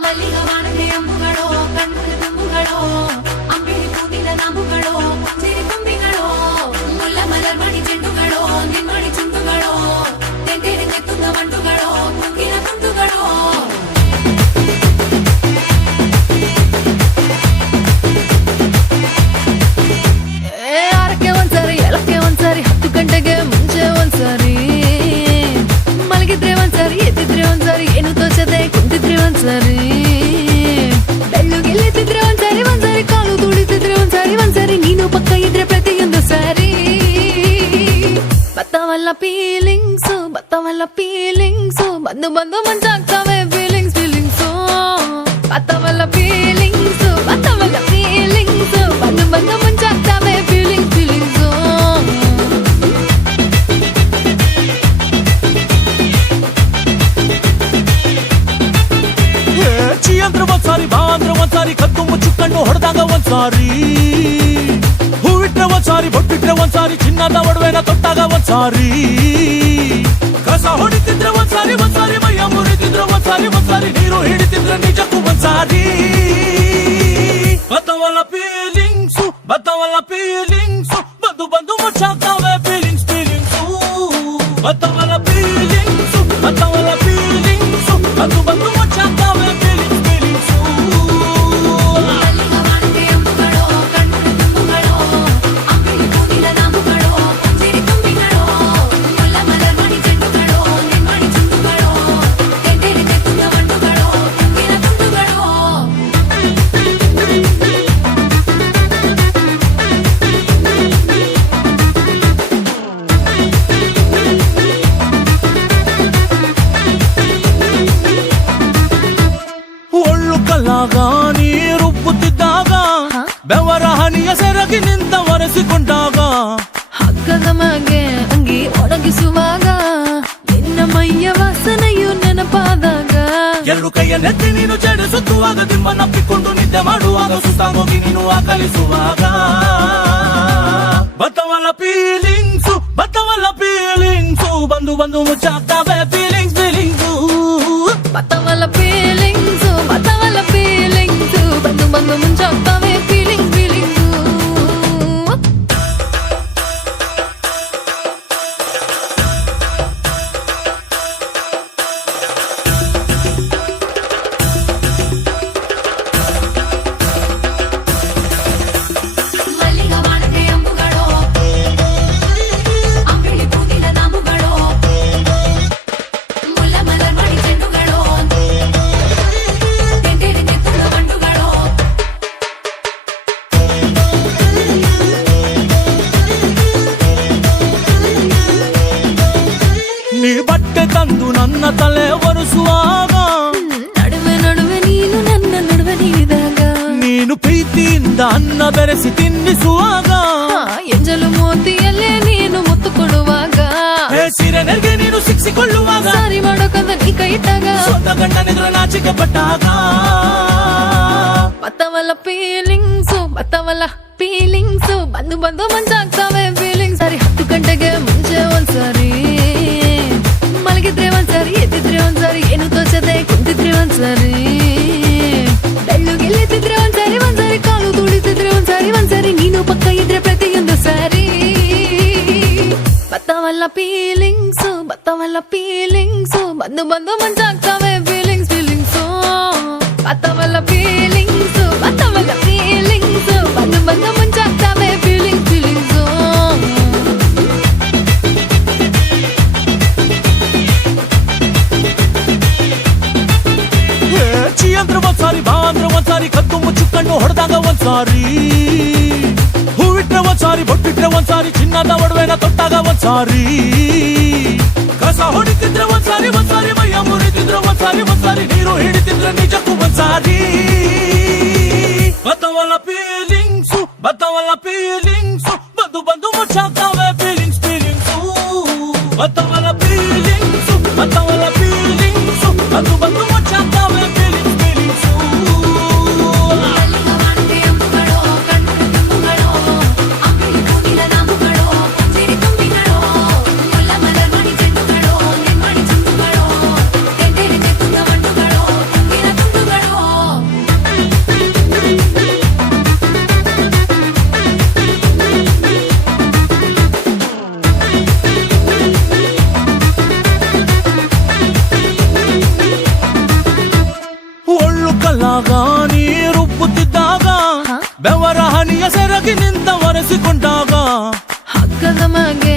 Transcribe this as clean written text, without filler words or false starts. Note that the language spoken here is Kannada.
ಮಲ್ಲಿಗವಾಣದೆ ಅಂಬುಗಳೋ ಕಣ್ಮುಡಿ ತುಂಬುಗಳೋ ಅಂಬಿಳಿ ಕೂದಿನ ನಾಂಬುಗಳೋ ಮುಂಜಿರಿ ತುಂಬಿಗಳೋ ಮುಲ್ಲ ಮಲರ್ಮಣಿ ಚೆಂಡುಗಳೋ ನಿಮ್ಮಣಿ ಚುಂಡುಗಳೋ ತೆಂಟೆರೆ ತೆತ್ತುಂದ ಮಂಡುಗಳೋ ತುಂಗಿನ ತುಂಡುಗಳೋ ಆರಕ್ಕೆ ಒಂದ್ಸರಿ ಎಳಕ್ಕೆ ಒಂದ್ಸರಿ 10 ಗಂಟೆಗೆ ಮುಂಚೆ ಒಂದ್ಸರಿ ಮಲಗಿದ್ರೆ ಒಂದ್ಸರಿ ಎದ್ದಿದ್ರೆ ಒಂದ್ಸರಿ ಏನು ತೋಚದೆ ಕುಂತಿದ್ರೆ ಒಂದ್ಸರಿ ಬೆಳ್ಳುಗೆಲ್ಲಿದ್ರೆ ಒಂದ್ಸರಿ ಒಂದ್ಸರಿ ಕಾಲು ತುಳಿತಿದ್ರೆ ಒಂದ್ಸರಿ ನೀನು ಪಕ್ಕ ಇದ್ರೆ ಪ್ರತಿಯೊಂದು ಸಾರಿ ಬತ್ತವಲ್ಲ ಫೀಲಿಂಗ್ಸು ಬಂದು ಬಂದು ಮಂಚಾಗ್ತವೆ ಫೀಲಿಂಗ್ಸು ಬತ್ತವಲ್ಲ ಫೀಲಿಂಗ್ಸು ಬಂದು ಬಂದು ಮುಂಚಾಗ್ತವೆ ಫೀಲಿಂಗ್ಸು ಚಿ ಅಂದ್ರೆ ಒಂದ್ಸಾರಿ ಬಾ ಅಂದ್ರೆ ಒಂದ್ಸಾರಿ ಕದ್ದು ಮುಚ್ಚು ಕಣ್ಣು ಹೊಡೆದಾಗ ಒಂದ್ಸಾರಿ ಹೂವಿಟ್ರೆ ಒಂದ್ಸಾರಿ ಬೊಟ್ಟಿಟ್ರೆ ಒಂದ್ಸಾರಿ ಚಿನ್ನದ ಒಡವೆನ ತೊಟ್ಟಾಗ ಒಂದ್ಸಾರಿ ಕಸ ಹೊಡಿತಿದ್ರೆ ಒಂದ್ಸಾರಿ ಮೈಯ ಮುರಿತಿದ್ರೆ ಒಂದ್ಸಾರಿ ನೀರು ಹಿಡಿತಿದ್ರೆ ನಿಜಕ್ಕೂ ಒಂದ್ಸಾರಿ ಬತ್ತವಲ್ಲ ಫೀಲಿಂಗ್ಸು ಬಂದು ಬಂದು ಮುಚ್ಚಾಗ್ತವೆ ಫೀಲಿಂಗ್ಸು ಬತ್ತವಲ್ಲ ಫೀಲಿಂಗ್ಸು ಬಂದು ಬಂದು ಮುಚ್ಚಾಗ್ತವೆ ಫೀಲಿಂಗ್ಸು ಮಲ್ಲಿಗವಾಣದೆ ಅಂಬುಗಳೋ ಕಣ್ಮುಡಿ ತುಂಬುಗಳೋ ಅಂಬಿಳಿ ಕೂದಿನ ನಾಂಬುಗಳೋ ಮುಂಜಿರಿ ತುಂಬಿಗಳೋ ಮುಲ್ಲ ಮಲರ್ಮಣಿ ಚೆಂಡುಗಳೋ ನಿಮ್ಮಣಿ ಚುಂಡುಗಳೋ ತೆಂಟೆರೆ ತೆತ್ತುಂದ ಮಂಡುಗಳೋ ತುಂಗಿನ ತುಂಡುಗಳೋ ಒಳ್ಳು ಕಲ್ಲಾಗ ನೀರುಬ್ಬುತ್ತಿದ್ದಾಗ ಬೆವರ ಹನಿಯ ಸೆರಗಿನಿಂದ ಒರೆಸಿಕೊಂಡಾಗ ಹಗ್ಗದ ಮಗೆ ಅಂಗಿ ಒಣಗಿಸುವಾಗ ನಿನ್ನ ಮೈಯ ವಾಸನೆಯು ನೆನಪಾದಾಗ ಎರಡು ಕೈಯ ನೆತ್ತಿ ನೀನು ಜಡಿಸುತ್ತುವಾಗ ದಿಮ್ಮನಪ್ಪಿಕೊಂಡು ನಿದ್ದೆ ಮಾಡುವಾಗ ಸುತ್ತಾಗೋಗಿ ನೀನು ಆಕಲಿಸುವಾಗ ಬತ್ತವಲ್ಲ ಫೀಲಿಂಗ್ಸು ಬಂದು ಬಂದು ಮುಚ್ಚಾಗ್ತವೆ ಫೀಲಿಂಗ್ಸು ಬತ್ತವಲ್ಲ ಫೀಲಿಂಗ್ಸು ಬಂದು ಬಂದು ಮುಂಚಾಗ್ತವೆ ಫೀಲಿಂಗ್ಸು ಮಲ್ಲಿಗವಾಣದೆ ಅಂಬುಗಳೋ ಅಂಬಿಳಿ ಕೂದಿನ ನಾಂಬುಗಳೋ ಮುಲ್ಲ ಮಲರ್ಮಣಿ ಚೆಂಡುಗಳೋ ತೆಂಟೆರೆ ತೆತ್ತುಂದ ಮಂಡುಗಳೋ ನೀ ಬಟ್ಟೆ ತಂದು ನನ್ನ ತಲೆ ಒರೆಸುವಾಗ ನಡುವೆ ನೀನು ನನ್ನ ನಡುವೆ ನೀಡಿದಾಗ ನೀನು ಪ್ರೀತಿಯಿಂದ ಅನ್ನ ಬೆರೆಸಿ ತಿನ್ನಿಸುವಾಗ ಎಂಜಲು ಮೋತಿಯಲ್ಲೇ ನೀನು ಮುತ್ತು ಕೊಡುವಾಗ ಸೀರೆ ನೆರಿಗೆ ನೀನು ಸಿಕ್ಕಿಕೊಳ್ಳುವಾಗ ಸಾರಿ ಮಾಡೋಕಂತ ನೀ ಕೈ ಇಟ್ಟಾಗ ಸ್ವಂತ ಗಂಡನಿದ್ರ ನಾಚಿಕೆ ಪಟ್ಟಾಗ ಬತ್ತವಲ್ಲ ಫೀಲಿಂಗ್ಸು ಬಂದು ಬಂದು ಮಂಚಾಗ್ತವೆ ಫೀಲಿಂಗ್ಸ್ ಸರಿ 10 ಗಂಟೆಗೆ ಮುಂಚೆ ಒಂದ್ಸರಿ ಮಲಗಿದ್ರೆ ಒಂದ್ಸರಿ ಎದ್ದಿದ್ರೆ ಒಂದ್ಸರಿ ಏನು ತೋಚದೆ ಕುಂತಿದ್ರೆ ಒಂದ್ಸರಿ ಬೆಳ್ಳುಗೆಲ್ಲಿದ್ರೆ ಒಂದ್ಸರಿ ಕಾಲು ತುಳಿತಿದ್ರೆ ಒಂದ್ಸರಿ ನೀನು ಪಕ್ಕ ಇದ್ರೆ ಪ್ರತಿಯೊಂದು ಸಾರಿ ಬತ್ತವಲ್ಲ ಫೀಲಿಂಗ್ಸು ಬಂದು ಬಂದು ಮಂಚಾಗ್ತವೆ ಫೀಲಿಂಗ್ಸು ಬತ್ತವಲ್ಲ ಫೀಲಿಂಗ್ಸು ಬಂದು ಬಂದು ಮುಂಚಾಗ್ತವೆ ಫೀಲಿಂಗ್ಸು ಚಿ ಅಂದ್ರೆ ಒಂದ್ಸಾರಿ ಬಾ ಅಂದ್ರೆ ಒಂದ್ಸಾರಿ ಕದ್ದು ಮುಚ್ಚು ಕಣ್ಣು ಹೊಡೆದಾಗ ಒಂದ್ಸಾರಿ ಹೂವಿಟ್ರೆ ಒಂದ್ಸಾರಿ ಬೊಟ್ಟಿಟ್ರೆ ಒಂದ್ಸಾರಿ ಚಿನ್ನದ ಒಡವೆನ ತೊಟ್ಟಾಗ ಒಂದ್ಸಾರಿ ಕಸ ಹೊಡಿತಿದ್ರೆ ಒಂದ್ಸಾರಿ ಮೈಯ ಮುರಿತಿದ್ರೆ ಒಂದ್ಸಾರಿ ನೀರು ಹಿಡಿತಿದ್ರೆ ನಿಜಕ್ಕೂ ಒಂದ್ಸಾರಿ ಬತ್ತವಲ್ಲ ಫೀಲಿಂಗ್ಸು ಬಂದು ಬಂದು ಮುಚ್ಚಾಗ್ತವೆ ಫೀಲಿಂಗ್ಸು ಬತ್ತವಲ್ಲ ಫೀಲಿಂಗ್ಸು ಬಂದು ಬಂದು ಮುಚ್ಚಾಗ್ತವೆ ಫೀಲಿಂಗ್ಸು ಮಲ್ಲಿಗವಾಣದೆ ಅಂಬುಗಳೋ ಕಣ್ಮುಡಿ ತುಂಬುಗಳೋ ಅಂಬಿಳಿ ಕೂದಿನ ನಾಂಬುಗಳೋ ಮುಂಜಿರಿ ತುಂಬಿಗಳೋ ಮುಲ್ಲ ಮಲರ್ಮಣಿ ಚೆಂಡುಗಳೋ ನಿಮ್ಮಣಿ ಚುಂಡುಗಳೋ ಬೆವರ ಹನಿಯ ಸೆರಗಿನಿಂದ ಒರೆಸಿಕೊಂಡಾಗ ಹಗ್ಗದ ಮಗೆ